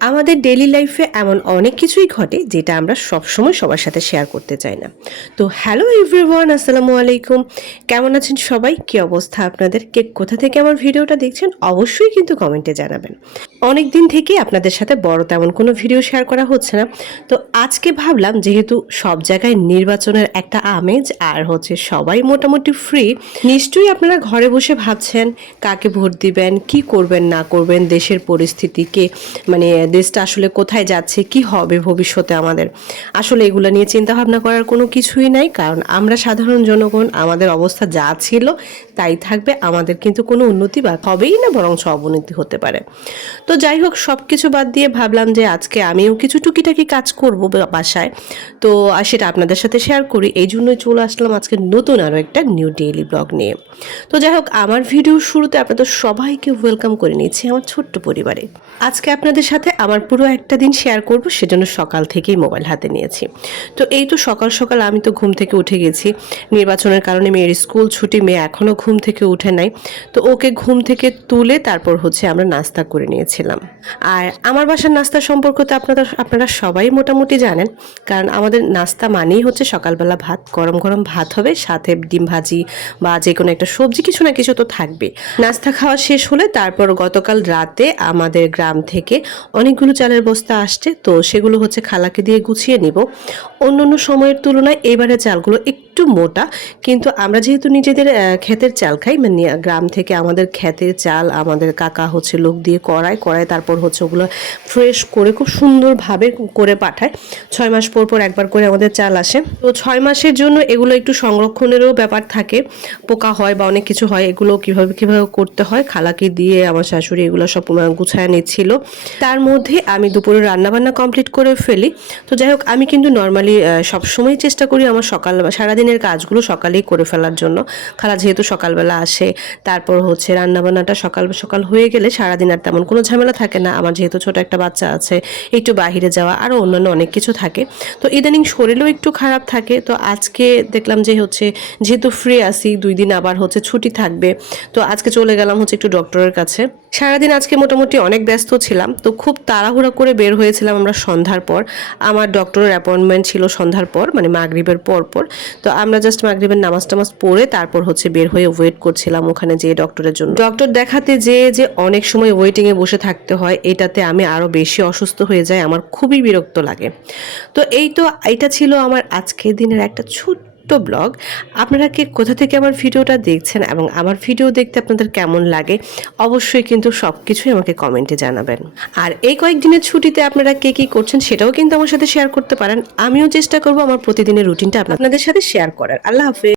আমাদের ডেলি লাইফে এমন অনেক কিছুই ঘটে যেটা আমরা সবসময় সবার সাথে শেয়ার করতে চাই না। তো হ্যালো এভরিওয়ান আসসালামু আলাইকুম। কেমন আছেন সবাই? কি অবস্থা আপনাদের? কে কোথা থেকে আমার ভিডিওটা দেখছেন? অবশ্যই কিন্তু কমেন্টে জানাবেন। অনেক দিন থেকে আপনাদের সাথে বড় তেমন কোনো ভিডিও শেয়ার করা হচ্ছে না। তো আজকে ভাবলাম, যেহেতু সব জায়গায় নির্বাচনের একটা আমেজ আর হচ্ছে সবাই মোটামুটি ফ্রি নিশ্চয়ই আপনারা ঘরে বসে ভাবছেন, কাকে ভোট দিবেন, কি করবেন, না করবেন, দেশের পরিস্থিতিকে মানে দেশটা আসলে কোথায় যাচ্ছে, কি হবে ভবিষ্যতে আমাদের? আসলে এগুলো নিয়ে চিন্তা ভাবনা করার কোনো কিছুই নাই, কারণ আমরা সাধারণ জনগণ, আমাদের অবস্থা যা ছিল তাই থাকবে, আমাদের কিন্তু কোনো উন্নতি বা হবেই না, বরঞ্চ অবনতি হতে পারে। তো যাই হোক সব কিছু বাদ দিয়ে ভাবলাম যে আজকে আমিও কিছু টুকিটাকি কাজ করব বাসায়। তো সেটা আপনাদের সাথে শেয়ার করি। এই জন্যই চলে আসলাম আজকে নতুন আরও একটা নিউ ডেইলি ব্লগ নিয়ে। তো যাই হোক, আমার ভিডিওর শুরুতে আপনাদের সবাইকে ওয়েলকাম করে নিচ্ছি আমার ছোট্ট পরিবারে। আজকে আপনাদের সাথে আমার পুরো একটা দিন শেয়ার করব, সেজন্য সকাল থেকেই মোবাইল হাতে নিয়েছি। তো এই তো সকাল সকাল আমি তো ঘুম থেকে উঠে গেছি। নির্বাচনের কারণে মেয়ের স্কুল ছুটি, মেয়ে এখনও ঘুম থেকে উঠে নাই। তো ওকে ঘুম থেকে তুলে তারপর হচ্ছে আমরা নাস্তা করে নিয়েছিলাম। আর আমার বাসার নাস্তা সম্পর্ক তো আপনারা আপনারা সবাই মোটামুটি জানেন। কারণ আমাদের নাস্তা মানেই হচ্ছে সকালবেলা ভাত, গরম গরম ভাত হবে, সাথে ডিম ভাজি বা যে কোনো একটা সবজি, কিছু না কিছু তো থাকবে নাস্তা খাওয়া শেষ হলে তারপর গতকাল রাতে আমাদের গ্রাম থেকে অনেকগুলো চালের বস্তা আসছে, তো সেগুলো হচ্ছে খালাকে দিয়ে গুছিয়ে নিব। অন্য অন্য সময়ের তুলনায় এবারে চালগুলো একটু মোটা, কিন্তু আমরা যেহেতু নিজেদের ক্ষেতের চাল খাই মানে গ্রাম থেকে আমাদের ক্ষেতের চাল আমাদের কাকা হচ্ছে লোক দিয়ে করায় করায় তারপর হচ্ছে ওগুলো ফ্রেশ করে খুব সুন্দরভাবে করে পাঠায়। ছয় মাস পর পর একবার করে আমাদের চাল আসে। তো ছয় মাসের জন্য এগুলো একটু সংরক্ষণেরও ব্যাপার থাকে। পোকা হয় বা অনেক কিছু হয়, এগুলো কীভাবে কীভাবে করতে হয়, খালাকে দিয়ে আমার শাশুড়ি এগুলো সব গুছায় নিচ্ছিল। তার মধ্যে আমি দুপুরে রান্নাবান্না কমপ্লিট করে ফেলি। তো যাই হোক, আমি কিন্তু নর্মালি সবসময় চেষ্টা করি আমার সকাল সারাদিনের কাজগুলো সকালেই করে ফেলার জন্য। খালা যেহেতু সকালবেলা আসে, তারপর হচ্ছে রান্নাবান্নাটা সকাল সকাল হয়ে গেলে সারাদিন আর তেমন কোনো ঝামেলা থাকে না। আমার যেহেতু ছোট একটা বাচ্চা আছে, একটু বাইরে যাওয়া আরও অন্যান্য অনেক কিছু থাকে। তো ইদানিং শরীরও একটু খারাপ থাকে। তো আজকে দেখলাম যে হচ্ছে যেহেতু ফ্রি আসি দুই দিন আবার হচ্ছে ছুটি থাকবে। তো আজকে চলে গেলাম হচ্ছে একটু ডক্টরের কাছে। সারাদিন আজকে মোটামুটি অনেক ব্যস্ত ছিলাম। তো খুব তাড়াহুড়া করে বের হয়েছিলাম আমরা সন্ধ্যার পর। আমার ডক্টরের অ্যাপয়েন্টমেন্ট ছিল সন্ধ্যার পর মানে মাগরিবের পর পর তো আমরা জাস্ট মাগরিবের নামাজ টামাজ পড়ে তারপর হচ্ছে বের হয়ে ওয়েট করছিলাম ওখানে যে ডক্টরের জন্য। ডক্টর দেখাতে যে যে অনেক সময় ওয়েটিংয়ে বসে থাকতে হয়, এটাতে আমি আরও বেশি অসুস্থ হয়ে যাই, আমার খুবই বিরক্ত লাগে। তো এই তো, এটা ছিল আমার আজকের দিনের একটা ছোট্ট ব্লগ আপনারা কে কোথা থেকে আমার ভিডিওটা দেখছেন এবং আমার ভিডিও দেখতে আপনাদের কেমন লাগে, অবশ্যই কিন্তু সব কিছুই আমাকে কমেন্টে জানাবেন। আর এই কয়েকদিনের ছুটিতে আপনারা কে কী করছেন সেটাও কিন্তু আমার সাথে শেয়ার করতে পারেন। আমিও চেষ্টা করব আমার প্রতিদিনের রুটিনটা আপনাদের সাথে শেয়ার করার। আল্লাহ হাফেজ।